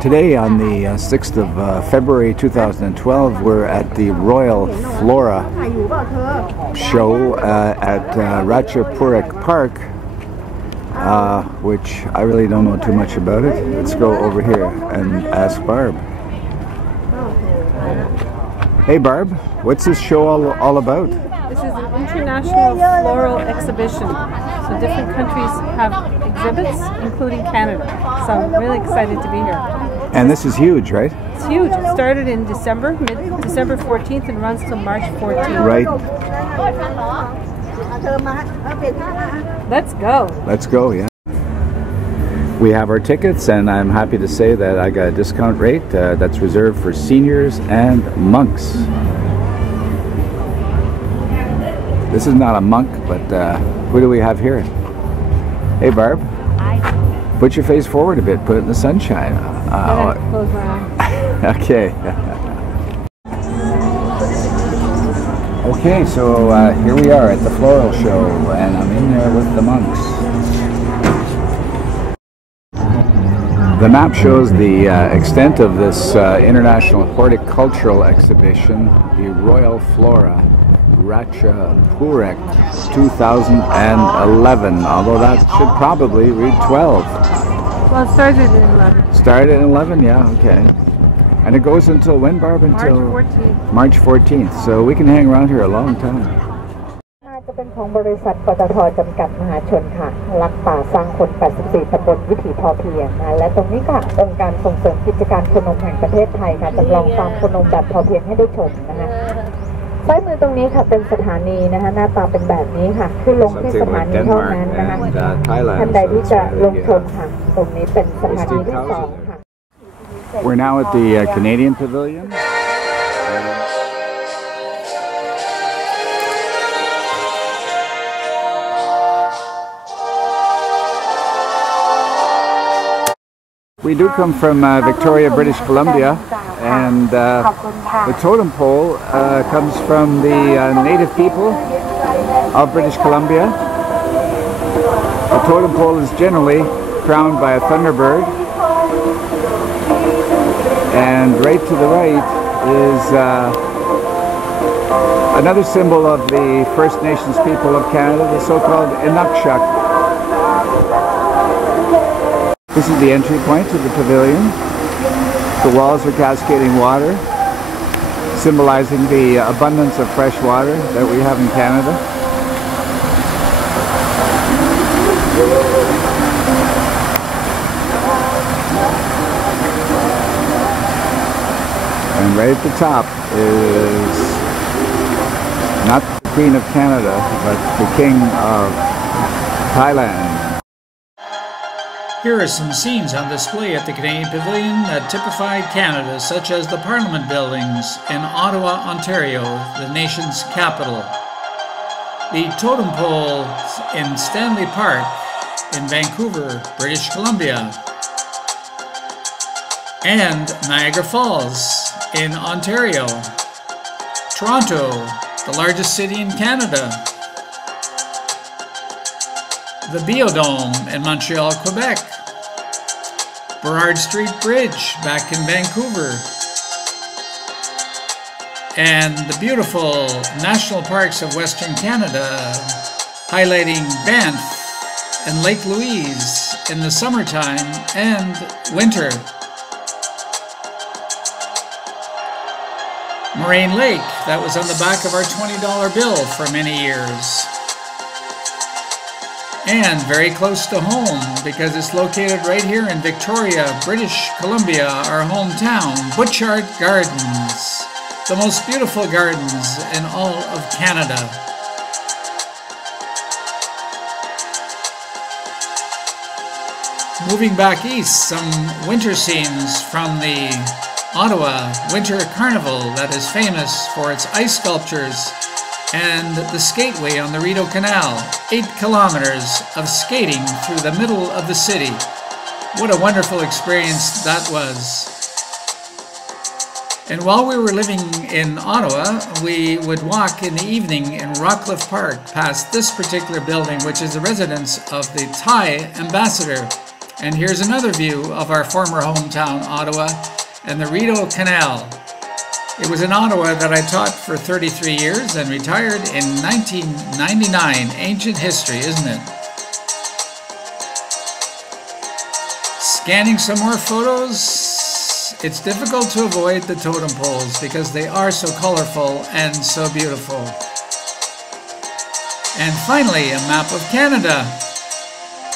Today, on the 6th of February 2012, we're at the Royal Flora show at Ratchapuri Park, which I really don't know too much about it. Let's go over here and ask Barb. Hey Barb, what's this show all about? This is an international floral exhibition. So different countries have exhibits, including Canada. So I'm really excited to be here. And this is huge, right? It's huge. It started in December 14th and runs till March 14th. Right. Let's go. Let's go, yeah. We have our tickets, and I'm happy to say that I got a discount rate that's reserved for seniors and monks. This is not a monk, but who do we have here? Hey Barb. Hi. Put your face forward a bit, put it in the sunshine. Close my eyes. Okay. Okay, so here we are at the floral show, and I'm in there with the monks. The map shows the extent of this international horticultural exhibition, the Royal Flora Ratchapuri 2011, although that should probably read 12. Well, it started in 11. Started in 11, yeah, okay. And it goes until when, Barb? Until March 14th. March 14th, so we can hang around here a long time. จะเป็นของบริษัทปตท.จำกัดมหาชนค่ะรักป่าสร้างคน84ตำบลวิถีพอเพียงนะและตรงนี้ค่ะองค์การส่งเสริมกิจการโคนมแห่งประเทศไทยค่ะจำลองฟาร์มโคนมแบบพอเพียงให้ได้ชมนะคะซ้ายมือตรงนี้ค่ะเป็นสถานีนะคะหน้าตาเป็นแบบนี้ค่ะขึ้นลงที่สถานีเท่านั้นนะคะท่านใดที่จะลงชมค่ะตรงนี้เป็นสถานีที่2ค่ะ We're now at the Canadian Pavilion. We do come from Victoria, British Columbia, and the totem pole comes from the native people of British Columbia. The totem pole is generally crowned by a thunderbird, and right to the right is another symbol of the First Nations people of Canada, the so-called Inukshuk. This is the entry point to the pavilion. The walls are cascading water, symbolizing the abundance of fresh water that we have in Canada. And right at the top is not the Queen of Canada, but the King of Thailand. Here are some scenes on display at the Canadian Pavilion that typified Canada, such as the Parliament buildings in Ottawa, Ontario, the nation's capital, the totem pole in Stanley Park in Vancouver, British Columbia, and Niagara Falls in Ontario, Toronto, the largest city in Canada, the Biodome in Montreal, Quebec, Burrard Street Bridge back in Vancouver, and the beautiful national parks of Western Canada, highlighting Banff and Lake Louise in the summertime and winter. Moraine Lake, that was on the back of our $20 bill for many years. And very close to home, because it's located right here in Victoria, British Columbia, our hometown, Butchart Gardens, the most beautiful gardens in all of Canada. Moving back east, some winter scenes from the Ottawa Winter Carnival that is famous for its ice sculptures and the skateway on the Rideau Canal, 8 kilometers of skating through the middle of the city. What a wonderful experience that was. And while we were living in Ottawa, we would walk in the evening in Rockcliffe Park past this particular building, which is the residence of the Thai ambassador, And here's another view of our former hometown, Ottawa, and the Rideau Canal. It was in Ottawa that I taught for 33 years and retired in 1999. Ancient history, isn't it? Scanning some more photos, it's difficult to avoid the totem poles because they are so colorful and so beautiful. And finally, a map of Canada.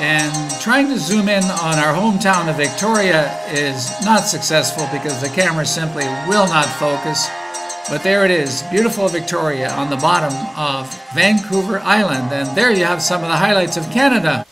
And trying to zoom in on our hometown of Victoria is not successful because the camera simply will not focus. But there it is, beautiful Victoria on the bottom of Vancouver Island. And there you have some of the highlights of Canada.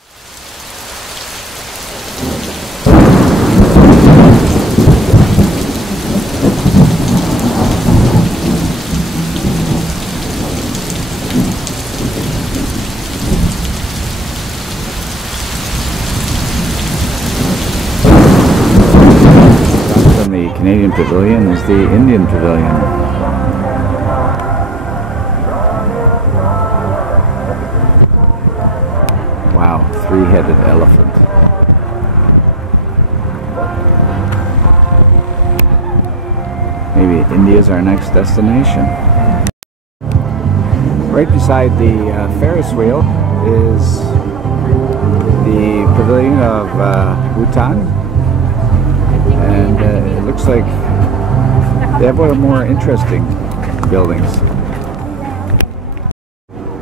The Canadian Pavilion is the Indian Pavilion. Wow, three-headed elephant. Maybe India's our next destination. Right beside the Ferris wheel is the Pavilion of Bhutan. And it looks like they have one of the more interesting buildings.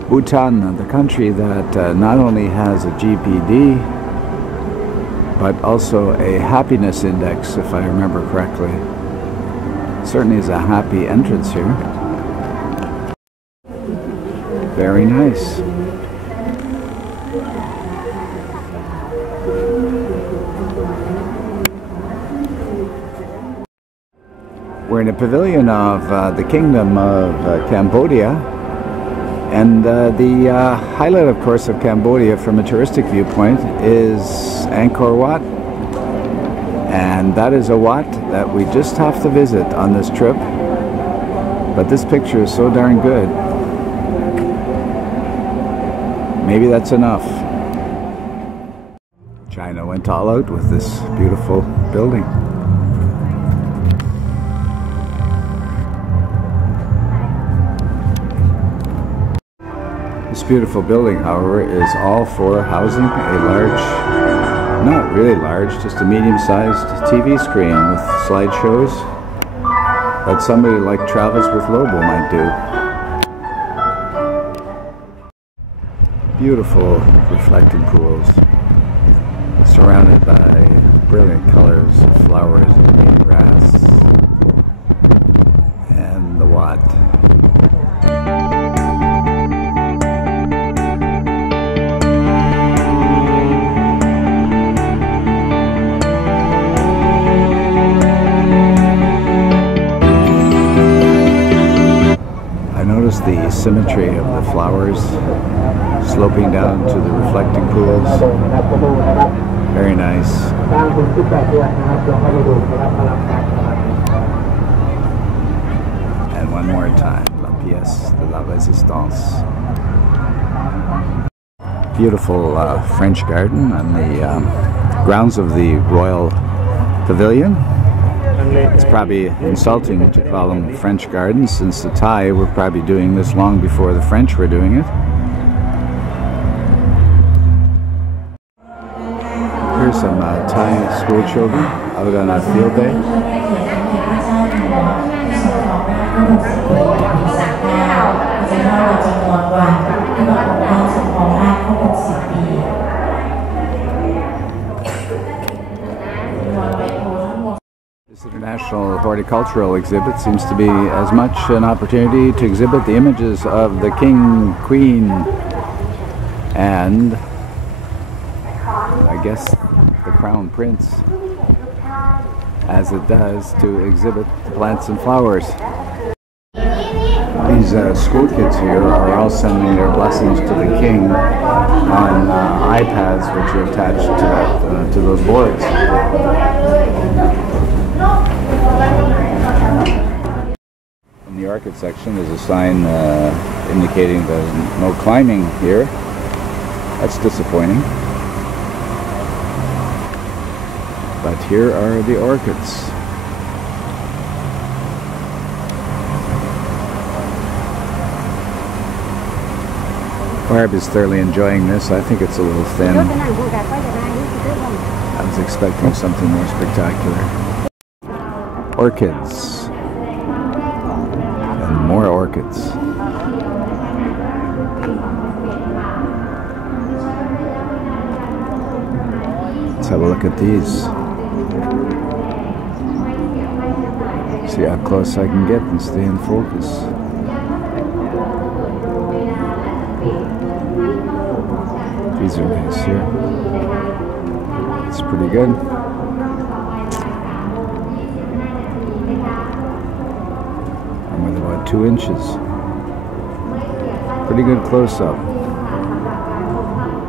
Bhutan, the country that not only has a GPD, but also a happiness index, if I remember correctly. Certainly is a happy entrance here. Very nice. We're in a pavilion of the Kingdom of Cambodia, and the highlight, of course, of Cambodia from a touristic viewpoint is Angkor Wat, and that is a Wat that we just have to visit on this trip, but this picture is so darn good. Maybe that's enough. China went all out with this beautiful building. This beautiful building, however, is all for housing a large, not really large, just a medium-sized TV screen with slideshows that somebody like Travis with Lobo might do. Beautiful reflecting pools, surrounded by brilliant colors of flowers and green grass, and the Wat. The symmetry of the flowers sloping down to the reflecting pools. Very nice. And one more time, La Pièce de la Résistance. Beautiful French garden on the grounds of the Royal Pavilion. It's probably insulting to call them French gardens, since the Thai were probably doing this long before the French were doing it. Here's some Thai school children out on a field day. This international horticultural exhibit seems to be as much an opportunity to exhibit the images of the King, Queen, and I guess the Crown Prince, as it does to exhibit the plants and flowers. These school kids here are all sending their blessings to the King on iPads, which are attached to that, to those boards. In the orchid section, there's a sign indicating there's no climbing here. That's disappointing. But here are the orchids. Barb is thoroughly enjoying this. I think it's a little thin. I was expecting something more spectacular. Orchids. And more orchids. Let's have a look at these. See how close I can get and stay in focus. These are nice here. It's pretty good. I'm with about 2 inches. Pretty good close-up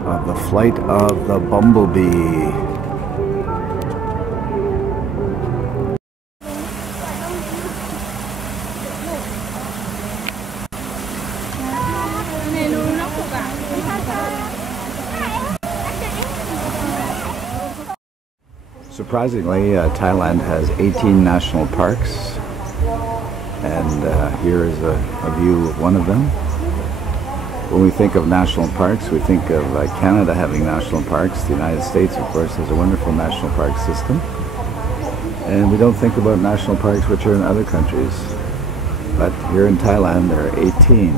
of the flight of the bumblebee. Surprisingly, Thailand has 18 national parks, and here is a view of one of them. When we think of national parks, we think of Canada having national parks. The United States, of course, has a wonderful national park system. And we don't think about national parks which are in other countries. But here in Thailand, there are 18.